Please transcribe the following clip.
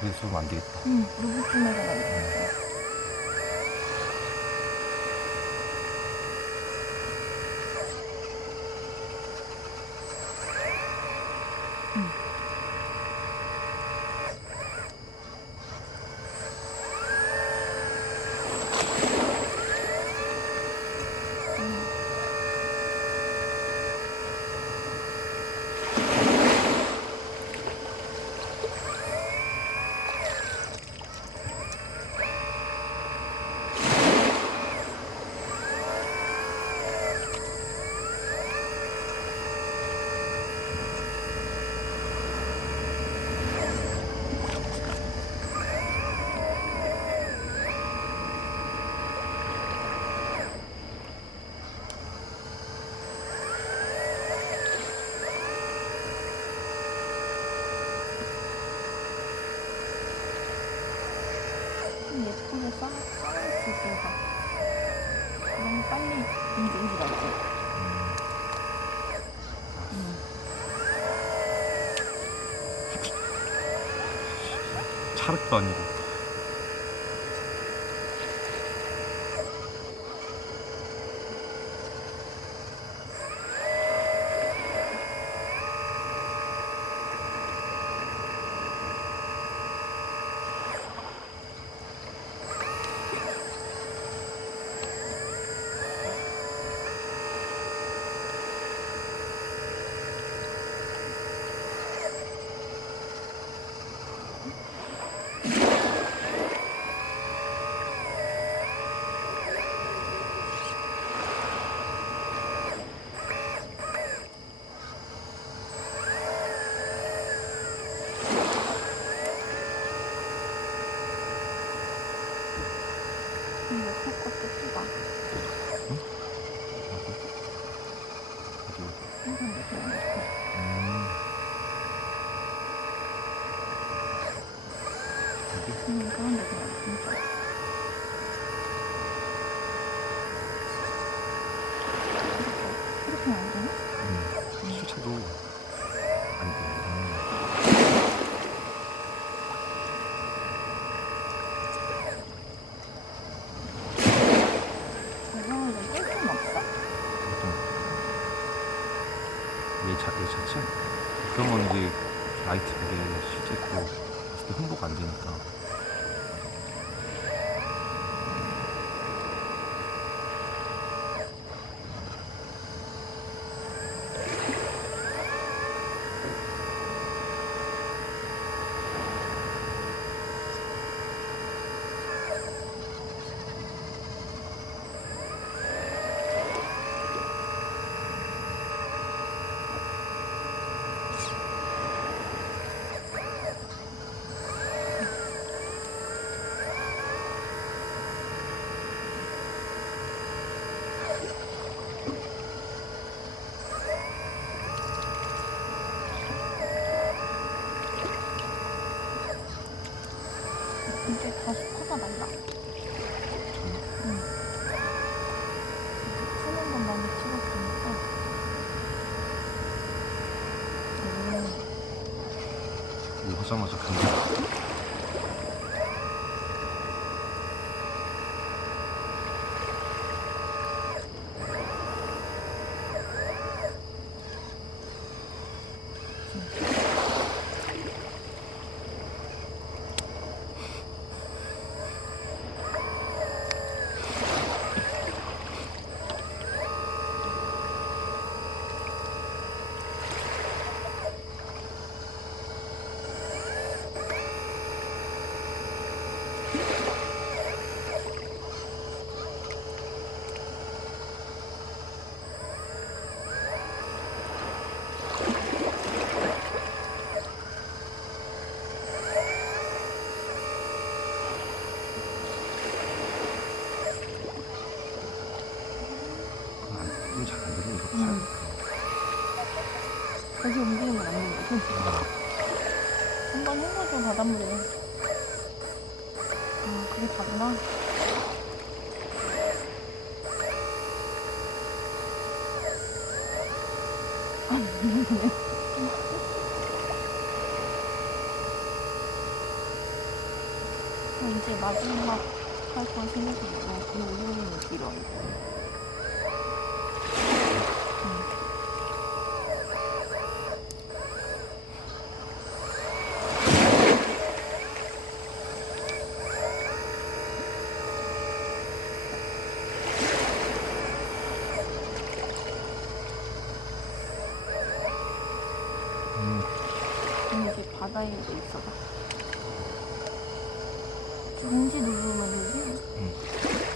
저기서 좀 안 되겠다. 응, 루브팀에서 만들었어. 예쁘게 쌓아있을 때가 너무 빨리 움직이지 말고. 차륵도 아니고. 근데 섞어도 예쁘다. 이건 되게 예뻐. 그런데 그냥 진짜. 이렇게 안 되나? 수차도 안 돼. 이상하게 뺄순 없어? 얘 자체? 그러면 이게 라이트 그게 실제 또 봤을 때 홍보가 안 되니까. 이게 다시 커가 달라. 푸는 건 많이 찍었으니까. 이거 하자마자 그냥 잘 안 되네. 이거 파야 돼. 다시 움직이면 안 된다. 그치? 한번 헹궈줘, 바닷물에. 아, 그게 다구나. 이제 마지막 할 거 생각해보고 그 이후에는 길어 이제. 근데 이게 바다에도 있어서. 왠지 누구